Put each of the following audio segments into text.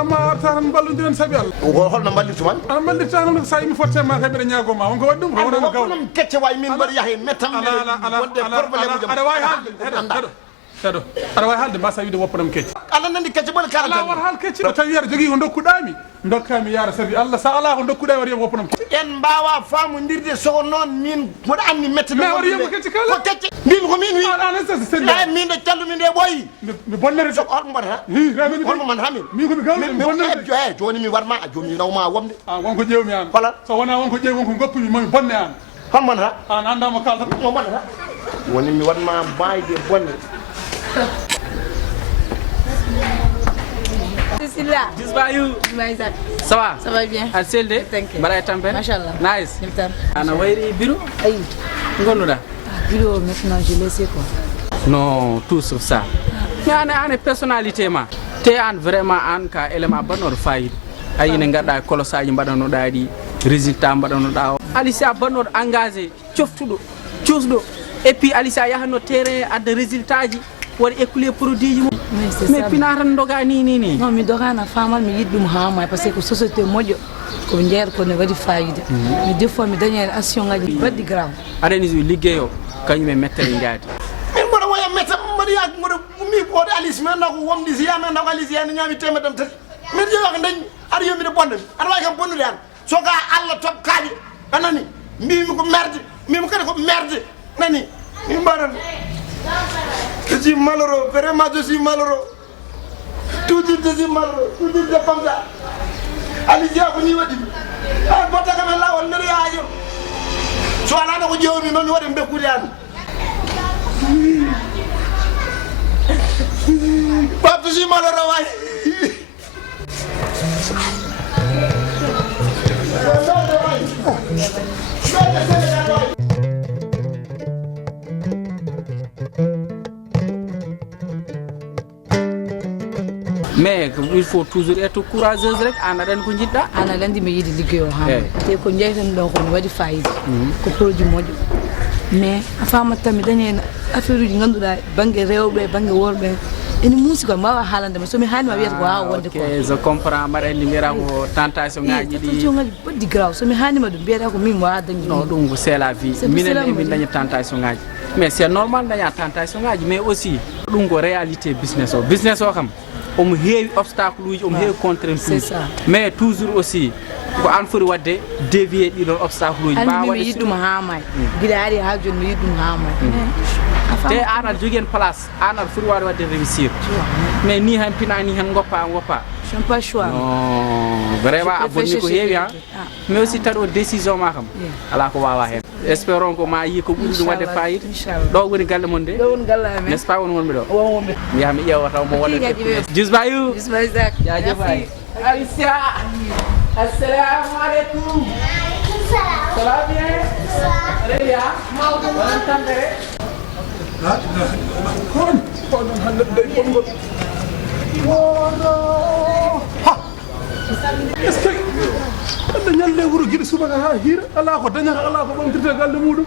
kam ma tan balludiren sabi Allah holno ballituma an ballita non sa imi fotte ma kaɓe ñaago ma wonko waɗi ɗum ko wonano gaw wonam kecce way min mbaɗa yahe mettam wonde probléme aɗa wawi haalde heɗo aɗa wawi haalde mbasa wiide woppanam kecce ala nandi kecce ɓole kala ala war haal kecce ɗo tawi aɗa jogui ko dokkuɗami dokkami yaara sabi Allah sa ala ko dokkuɗa waɗi yemo woppanam kecce en mbawa famodirde soko noon min mboɗa anni mette mais waɗi yemo kecce kala ko kecce mbimi ko min wi min de callumi nde ɓooyi mi bonnere soko holmo mbaɗata holmo man hamin mi komi gawɗe mi bonnere joni mi warma a jomum nawma womde wonko ƴewmi an hola so wona wonko ƴeewi wonko goppumi mami bonne an holmo mbaɗata an andama kalta mo mbaɗata woni mi waɗma bayde bonne Cécilia. This by you. Isaac. Ça va? Ça va bien. Al selde? Thank you. Bara tampe? Machallah. Nice. Milton. Ana wayri biro? Aïe. Ngoluda? Bureau maintenant je laisse quoi. Non, tout sur ça. Mais ana personnalité ma. Te an vraiment an ka élément banor fayid. Ay ne ngada kolosaji badano daadi résultat badano da. Alisa banor engagé cioftudo, ciusdo et puis Alisa yahano terrain adde résultat ji war écouler produit ji mais pinatan doga ni non mi doga na famal mi yiddum hama parce que société mojo ko jeer ko ne wadi fayide mi des fois mi dañe action ngaji baddi grave adani liggeyo kanyum mettere ngaadi min mboɗo woya metta mbaɗa yaag mboɗo mi ɓoode Alice mi anda ko womdi si yami anda ko Alice yani ñaami temedam tati min jeewa ko dañ aɗa yomide bonnami aɗa wawi kam bonnude an so ka Allah top kaaƴe anani mbimi ko merde mbimi kadi ko merde nani min mbaɗan je suis malheureux, vraiment je suis malheureux. Tout dit je suis malheureux, tout dit je comme ça. Alice ko ni waɗi a botta kam lawol mbeɗa yaajo so alano ko jewmi mami waɗe bekkude an Pape je suis malheureux way mais il faut toujours être courageuse rek ana dan ko jidda ana landi mi yidi liggeyo ha te ko jeytan do ko wadi fayida ko produit mojo mais afama tammi dañe affaire uji ganduda bangue rewbe bangue worbe ene musique ma haalande so mi hani ma wiyata ko ha wonde ko je comprends mbaɗa limira ko tentation ngaji ɗi tentation ngaji baddi graw so mi hani ma ɗum mbiyata ko min wa dañi non ɗum ko c'est la vie minen emin daña tentation ngaji mais c'est normal daña tentation ngaji mais aussi ɗum ko réalité business o kam omo heewi obstacle uji omo heewi contrainte uji mais toujours aussi ko an foti wadde dévier ɗiɗon obstacle uji mbawa mi yiɗɗum ha may guila ari ha joni mi yiɗɗum ha may te an aɗa jogui hen place an aɗa foti wawde wadde réussir mais ni han pina ni han goppa je n'ai pas le choix non vraiment a bonni ko heewi ha mais aussi taɗo décision ma kam ala ko wawa hen espérons ko ma yi ko ɓuuri ɗum wadde fayida ɗo woni galle mon de ɗo woni galle amen n'est ce pas won wonɓe ɗo won wonɓe mi yaha mi ƴeewa taw mo wonde jusba you jusba Isaac jaajëf waay Alicia assalamu aleykum ça va bien reya mawɗo won tampere kon hande day bongol wono ha est ce que ande ñalle wuro giɗo subaka ha hira ala ko dañata ala ko ɓamtirte galle muɗum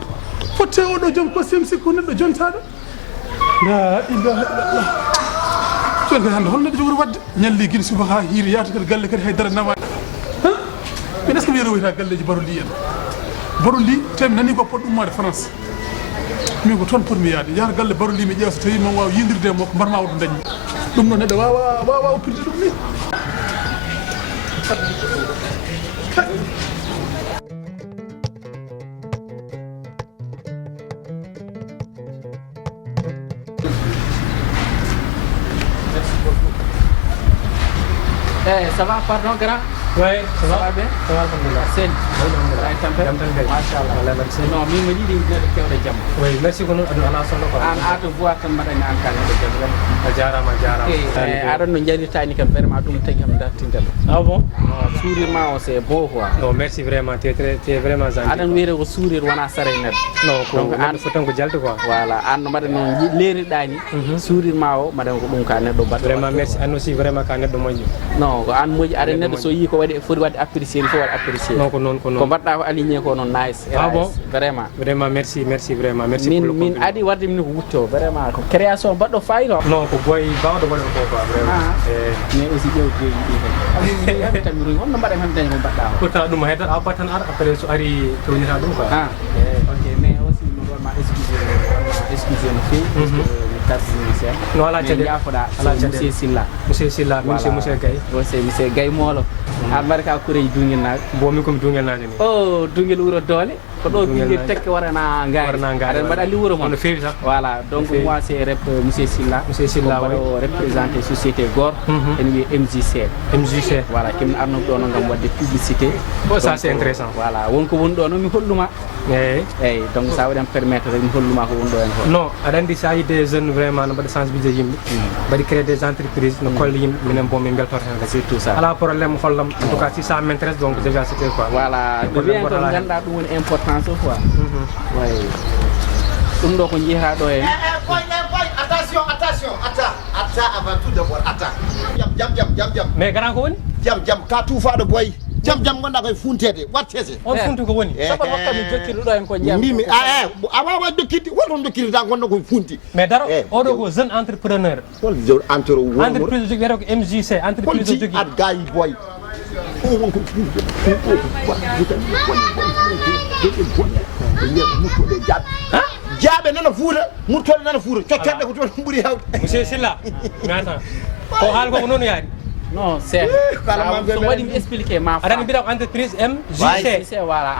fotte oɗo joom ko sim sikko neɗɗo jontaɗo la ilaha illallah jonde hande holno ɗo jogori wadde ñalli guiɗo subaka ha hira yaata kadi galle kadi haydara nama min est ce que mi yeroyta galleji baroli en baroli temi nani ko poɗɗo ummade France min ko toon pour mi yaade yaata galle baroli mi ƴeewa so tawi man wawa yidirde mo ko mbarma woto dañi ɗum noon neɗɗo wawa oppirde ɗum ni ça va pardon grand oui ça va bien ça va alhamdulillah sen ay tampe machallah wala merci non mi ma yiɗi neɗɗo kewɗo jaam oui merci ko non aɗum ala solo ko an ato voit tan mbaɗani an ka neɗɗo jaam a jarama aɗa no jaritani kam vraiment ɗum tagui kam dartindema ah bon sourire ma o c'est beau quoi non merci vraiment tu es vraiment gentil aɗan wiyete ko sourire wona sare neɗɗo non ko an fo tan ko jalti quoi voilà an no mbaɗa no leeriɗani sourire ma o mbaɗan ko ɗum ka neɗɗo baɗɗo vraiment merci an aussi vraiment ka neɗɗo moƴƴo non ko an moƴƴi aɗa neɗɗo so yi ko waɗi foti wadde apprécier fo waɗa apprécier non ko non ko ko non mbaɗɗa ko aligné ko noon nice Ah bon? vraiment vraiment merci vraiment merci min pour le min compliment. adi warde min ko wutto vraiment ko création baɗɗo fayino non ko boy bawɗo waɗa ko quoi vraiment mais aussi ƴewde ɗi tan mi wonno mbaɗa hen dañi ko mbaɗɗa o pourtant ɗum hayta a batan ar après so ari toñita ɗum quoi ok mais aussi mi ɗon ma excuse no fewi parce que mi tardini sen no ala caɗele yafoɗa ala monsieur caɗele Silla monsieur Silla monsieur Gaye c'est monsieur Gaye Molo albarka kureji dungel naɓe bo min komi dungel naade ni o dungel wuuro doole ko ɗo Dungel bingel naade. tekke warana Warana ngaari ngaari, aɗa mbaɗa andi wuuro on mon no fewi sax voilà donc fewi. moi c'est rep monsieur Silla Monsieur Silla, ko mbaɗo représenté société Gor Mhm. ene wiye MJC MJC voilà kemin arnoɓe ɗo noon gam wadde publicité Oh, ça, Donc, c'est intéressant. voilà wonko woni ɗo noon mi holluma eyyi donc ça waɗi permettre rek mi holluma ko woni ɗo hen ko non aɗa andi sa yi des jeunes vraiment no mbaɗa sensibilisé yimɓe mbaɗi créer des entreprises no kolle yimɓe minen bon min beltoto hen c'est tout ça ala probléme hollam en tout cas si ça m'intéresse donc déjà c'était quoi voilà ɗo Golle wiyen ko goɗɗo ala hen. ganduɗa ɗum woni importance o quoi Mhm. way ɗum ɗo ko jeeha ɗo hen boy attention atta avant tout d'abord atta jam mais gara ko woni jam ka tuufaɗo boy jam gonɗa koye funtede wattese on funti ko woni sabat wakka mi jokkiri ɗo hen ko jeeya mbimi a wawa dokkidde holton dokkidita gonɗo koye funti mais daro Eh, oɗo ko jeune entrepreneur hol jow entre wuro entreprise jogi wiyete ko MJC entreprise holti jogi at gayi boy o wonko muttoɗe jaaɓe nana fuuta muttoɗe nana fuuta coccorɗe ko toon ɓuuri hewde monsieur Silla mais attends ko haal koko noon yaari non c'est kala ma so waɗi mi expliqué ma aɗani mbiɗa ko entreprise MJC c'est voilà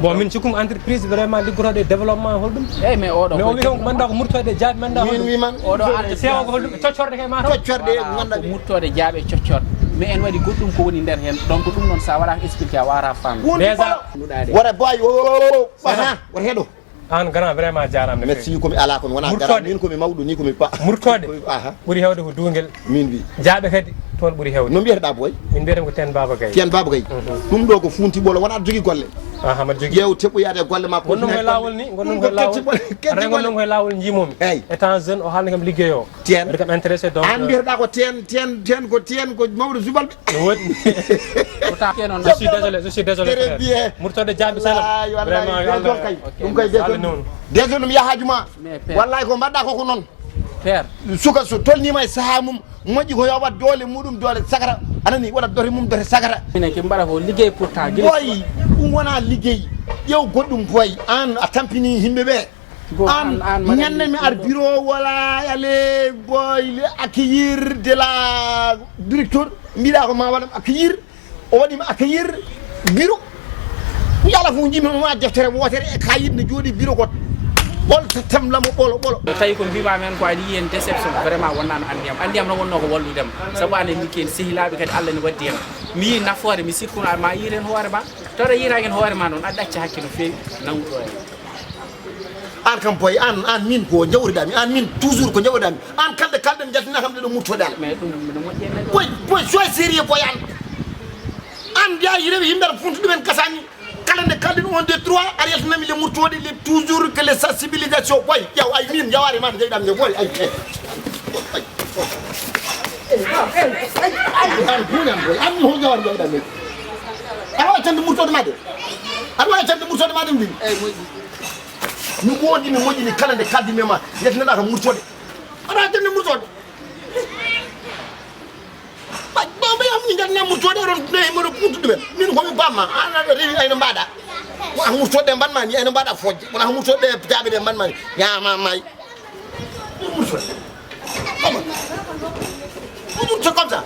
bon min cikkum entreprise vraiment liggotoɗe développement holɗum eyyi mais oɗo mais o wi kam ko manda ko murtoɗe jaaɓe manda min wiman oɗo sewo ko holɗum coccorɗe kay ma taw coccorɗe ko gandaɓe muttode jaaɓe coccorde mais en waɗi goɗɗum ko woni nder hen donc ɗum noon sa waɗaka expliqué a wara famde déjà ɗuɗade wara boy ɓaha wata heɗo an grand vraiment jarama merci komi ala komi wona Murtode. gara min komi mawɗo ni komi pa murtode aha ɓuuri hewde ko dungel min wi jaaɓe kadi toon ɓuuri hewde no mbiyataɗa boy min mbiyatami ko ten baba gay tiyan baba gay ɗum ɗo ko funti ɓolo wona aɗa jogui golle hamat jogui ƴeew teɓɓoyade e golle ma gonɗum koye lawol ni gonɗum koye lawol aɗa gonɗum koye lawol jimomi Eyyi. étant jeune o haalni kam ligguey o Tien. mbiɗa kam intéressé donc an mbiyataɗa ko ten ko mawɗo subalɓe no woɗi pourtant kenon je suis désolé Très frère bien. murtode jaaɓe salam vraiment yo désolé Allah kay ok, ɗum kay Allah noon désolé ɗum yahaju ma Mais père. wallahi ko mbaɗɗa koko noon père suka so tolnima e saaha mum moƴƴi ko yo wat doole muɗum doole sagata anani waɗa dote mum dote sagata minen ke mbaɗa ko liggey pourtant guila boy ɗum wona liggey ƴeew goɗɗum boy an a tampini yimɓe ɓe Bon, an an madame ñannemi ar bureau wala ale boy le accueillir de la directeur mbiɗa ko ma waɗam accueillir o waɗima accueillir bureau yala fof jimima deftere wotere e kayit ne jooɗi bureau goto ɓol temlamo ɓolo tawi ko mbimami hen ko aɗa yiyen déception vraiment wonnano andiyam noon wonno ko walludema saabu ane miki en sehilaɓe kadi Allah ne waddi hen mi yi nafoore mi sikkuno ma yiren hoore ma tawɗa yiraki hen hoore ma noon aɗa ɗacca hakke no fewi nanguɗo hen an kam boy an min ko jawriɗami an min toujours ko jawriɗami an kalɗe jaltina kam ɗeɗo muttoɗe an mais ɗum no moƴƴi en boy soy sérieux boy an jeeyi rewi yimɓe aɗa funti ɗumen gasani kala nde kalɗin on des trois aɗa yaltinami le muttoɗe le toujours que les sensibilisation boy ƴew ay min jawari ma jeyɗam nde boy an huñam boy an ho jawari jeyɗam nde aɗa wawi cande murtode ma de aɗa wawi cande murtode ma ɗum mbimi mi woɗi mi moƴƴini kala nde kaldimi ma yettineɗa ko murtode aɗa wawi cande murtode mi jalna murtode oɗon moɗo puntude men min komi bamma an aɗa rewi ayno mbaɗa wona murtoɗe mbanma ni ayno mbaɗa fojje wona murtoɗe jaaɓe ɗe mbanma ni yama mayi murtode c'est comme ça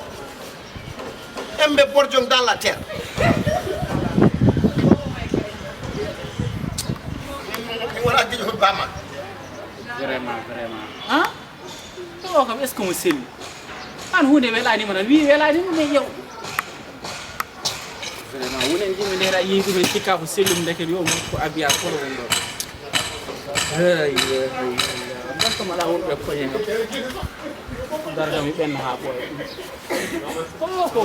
embe bordion dans la terre wona gueƴo komi bamma vraiment han o kam est ce que mo selli an hunde welanima tan wi welanima mais ƴew vraiment wonen jimi ndera yeehi ɗumen cikka ko sellum deke yo ko abiya kolo won ɗo mbattoma ala wonɓe koñe kam darga mi ɓenna ha ɓooya ko